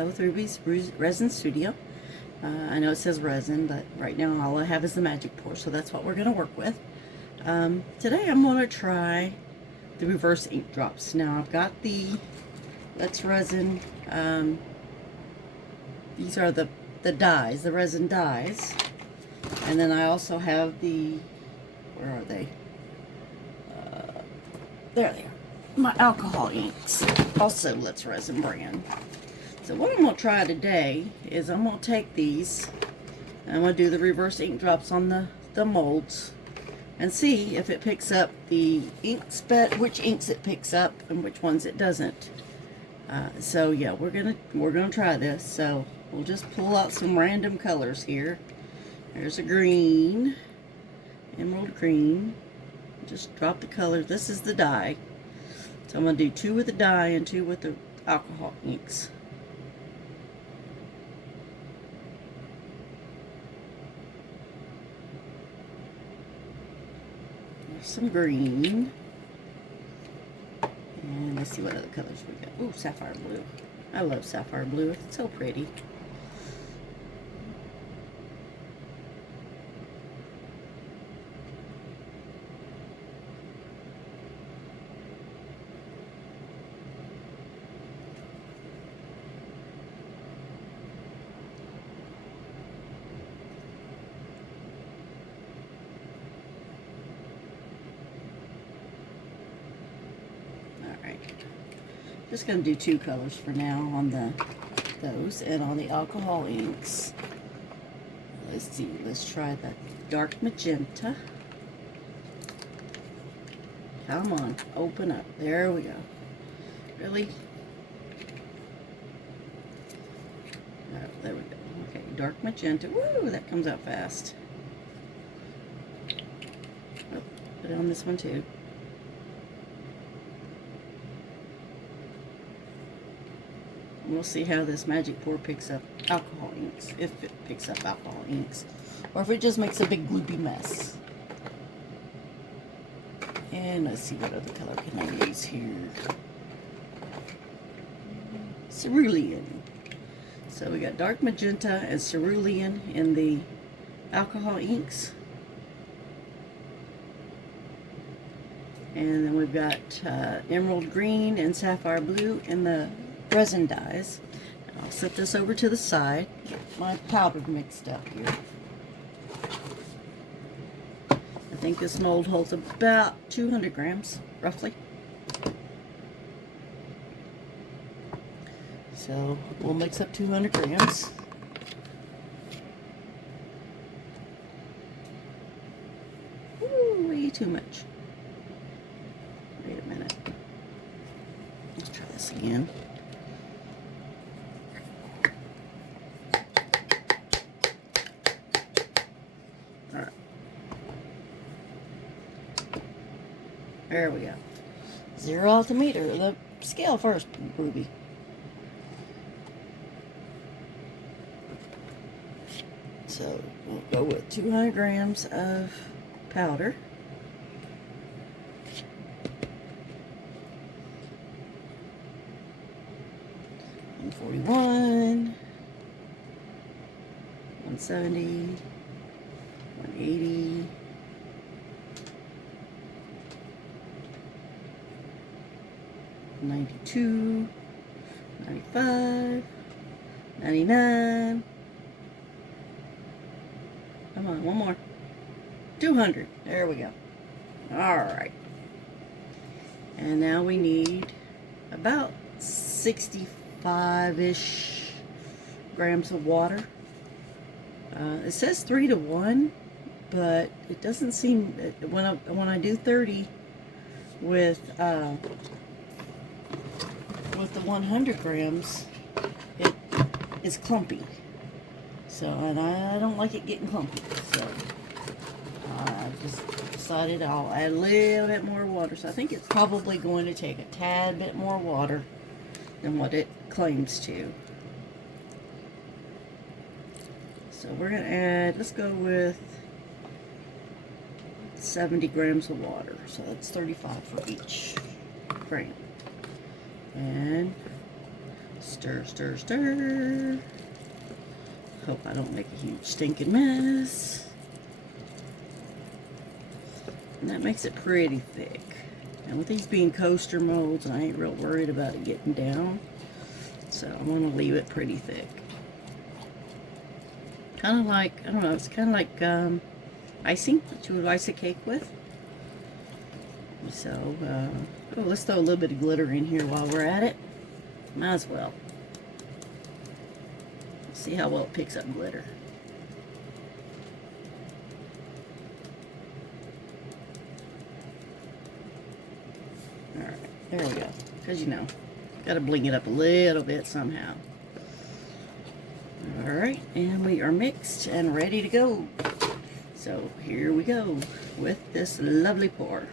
with Ruby's Resin Studio. I know it says resin, but right now all I have is the magic pour, so that's what we're going to work with. Today I'm going to try the reverse ink drops. Now I've got the Let's Resin, these are the dyes, the resin dyes, and then I also have the, where are they? There they are, my alcohol inks, also Let's Resin brand. So what I'm going to try today is I'm going to take these and I'm going to do the reverse ink drops on the molds and see if it picks up the inks, which inks it picks up and which ones it doesn't. So yeah, we're gonna try this. So we'll just pull out some random colors here. There's a green, emerald green. Just drop the color. This is the dye. So I'm gonna do 2 with the dye and 2 with the alcohol inks. There's some green. And let's see what other colors we got. Ooh, sapphire blue. I love sapphire blue. It's so pretty. Just going to do 2 colors for now on those and on the alcohol inks. Let's see, let's try the dark magenta. Come on, open up. There we go. Really? Oh, there we go. Okay, dark magenta. Woo, that comes out fast. Oh, put it on this one too. We'll see how this magic pour picks up alcohol inks, if it picks up alcohol inks, or if it just makes a big gloopy mess. And let's see what other color can I use here. Cerulean. So we got dark magenta and cerulean in the alcohol inks. And then we've got emerald green and sapphire blue in the resin dyes. I'll set this over to the side. Get my powder mixed up here. I think this mold holds about 200 grams, roughly. So we'll mix up 200 grams. Ooh, way too much. Wait a minute. Let's try this again. There we go. 0 altimeter. The scale first, Ruby. So we'll go with 200 grams of powder. And 41, 170, 180. 92, 95, 99. Come on, one more. 200. There we go. All right. And now we need about 65-ish grams of water. It says 3 to 1, but it doesn't seem, when I do 30 with the 100 grams, it is clumpy. So, and I don't like it getting clumpy. So, I just decided I'll add a little bit more water. So I think it's probably going to take a tad bit more water than what it claims to. So we're going to add, let's go with 70 grams of water. So that's 35 for each gram. And Stir, stir, stir. Hope I don't make a huge stinking mess. And that makes it pretty thick. And with these being coaster molds, I ain't real worried about it getting down. So I'm going to leave it pretty thick. Kind of like, I don't know, it's kind of like icing that you would ice a cake with. So, oh, let's throw a little bit of glitter in here while we're at it. Might as well. See how well it picks up glitter. Alright, there we go. Because you know, got to bling it up a little bit somehow. Alright, and we are mixed and ready to go. So here we go with this lovely pour.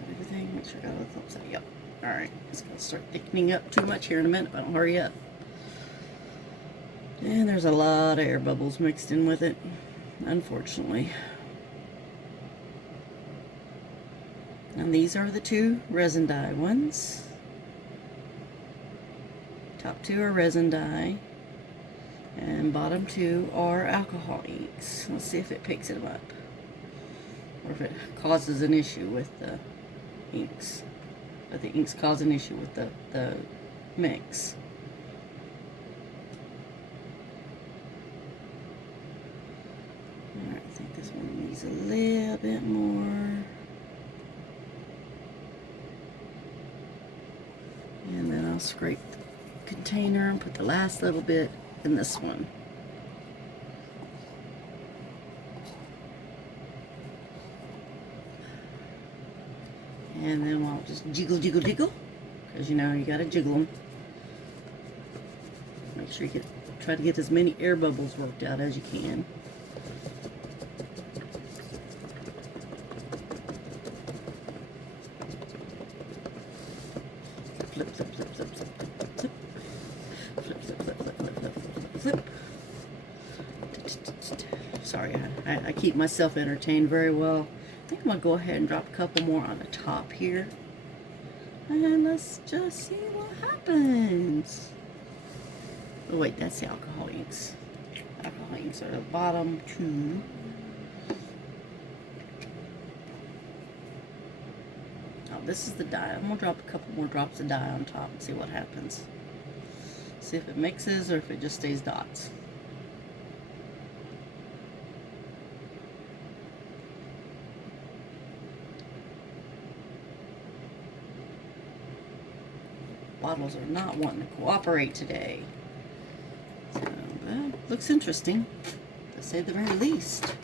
Got everything, make sure I got all the clumps out. Yep. Alright, it's going to start thickening up too much here in a minute, but don't hurry up. And there's a lot of air bubbles mixed in with it, unfortunately. And these are the two Resin Dye ones. Top two are Resin Dye, and bottom two are alcohol inks. Let's see if it picks it up, or if it causes an issue with the inks. But the inks cause an issue with the mix. Alright, I think this one needs a little bit more. And then I'll scrape the container and put the last little bit in this one. And then I'll just jiggle, jiggle, jiggle, because you know you gotta jiggle them. Make sure you try to get as many air bubbles worked out as you can. Flip, flip, flip, flip, flip, flip, flip. Flip, flip, flip, flip, flip, flip, flip, flip. Sorry, I keep myself entertained very well. I think I'm going to go ahead and drop a couple more on the top here. And let's just see what happens. Oh wait, that's the alcohol inks. Alcohol inks are the bottom two. Oh, this is the dye. I'm going to drop a couple more drops of dye on top and see what happens. See if it mixes or if it just stays dots. Bottles are not wanting to cooperate today. So, but looks interesting, to say the very least.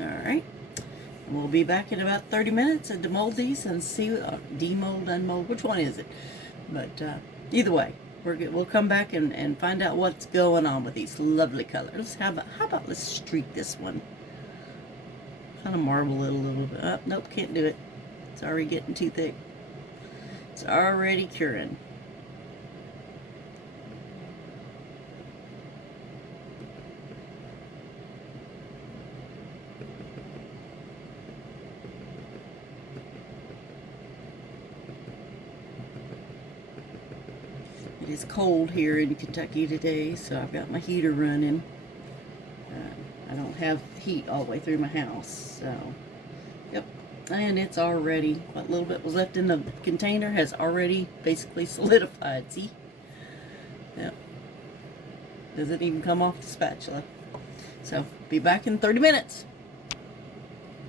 Alright. We'll be back in about 30 minutes and demold these and see, demold, unmold, which one is it? But either way, we'll come back and find out what's going on with these lovely colors. How about let's streak this one? Kind of marble it a little bit. Oh, nope, can't do it. It's already getting too thick. It's already curing. It is cold here in Kentucky today, so I've got my heater running. I don't have heat all the way through my house, so yep. And it's already, what little bit was left in the container has already basically solidified. See? Yep. Doesn't even come off the spatula. So be back in 30 minutes.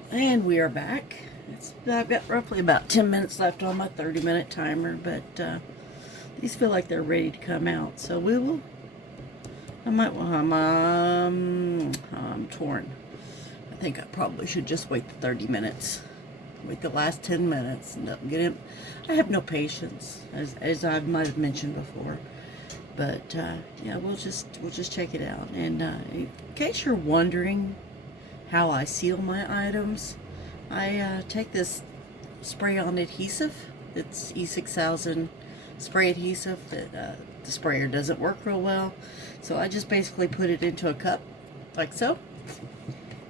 And we are back. I've got roughly about 10 minutes left on my 30-minute timer, but these feel like they're ready to come out, so we will. I'm torn. I think I probably should just wait the 30 minutes. Wait the last 10 minutes and get him. I have no patience, as I might have mentioned before. But yeah, we'll just check it out. And in case you're wondering how I seal my items, I take this spray-on adhesive. It's E6000 spray adhesive that the sprayer doesn't work real well, so I just basically put it into a cup like so,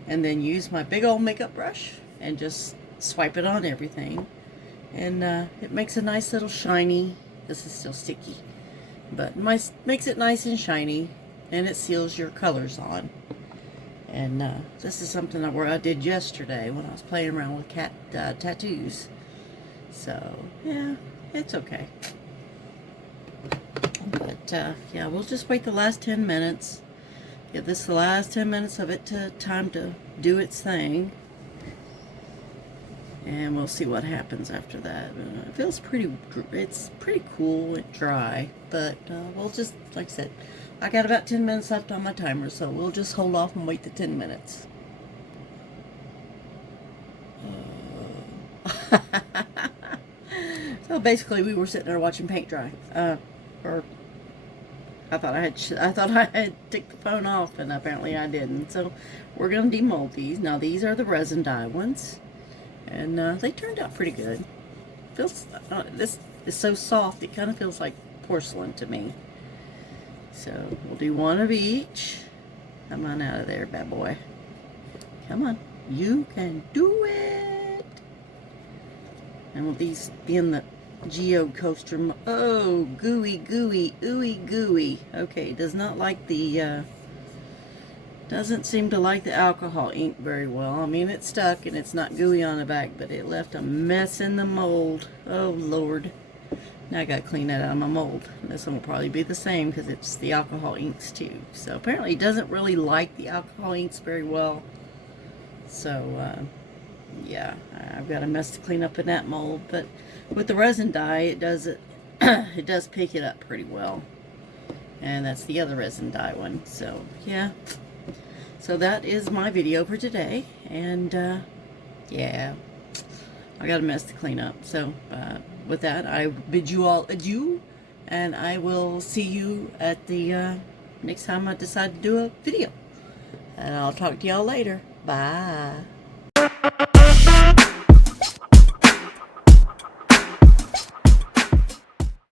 and then use my big old makeup brush and just swipe it on everything. And it makes a nice little shiny, this is still sticky, but makes it nice and shiny, and it seals your colors on. And this is something I did yesterday when I was playing around with cat tattoos. So yeah, it's okay. But yeah, we'll just wait the last 10 minutes. Give this the last 10 minutes of it time to do its thing. And we'll see what happens after that. It feels it's pretty cool and dry. But we'll just, like I said, I got about 10 minutes left on my timer. So we'll just hold off and wait the 10 minutes. So basically we were sitting there watching paint dry. Or I thought I had took the phone off, and apparently I didn't. So we're gonna demold these. Now these are the resin dye ones, and they turned out pretty good. Feels this is so soft, it kind of feels like porcelain to me. So we'll do one of each. Come on out of there, bad boy. Come on, you can do it. And will these be in the geode coaster? Oh, gooey, ooey gooey. Okay, does not like the doesn't seem to like the alcohol ink very well. I mean, it's stuck and it's not gooey on the back, but it left a mess in the mold. Oh Lord, now I gotta clean that out of my mold. This one will probably be the same because it's the alcohol inks too. So apparently it doesn't really like the alcohol inks very well. So yeah, I've got a mess to clean up in that mold, but with the resin dye, it does pick it up pretty well. And that's the other resin dye one. So yeah, so that is my video for today. And yeah, I got a mess to clean up. So with that, I bid you all adieu, and I will see you at the next time I decide to do a video. And I'll talk to y'all later. Bye.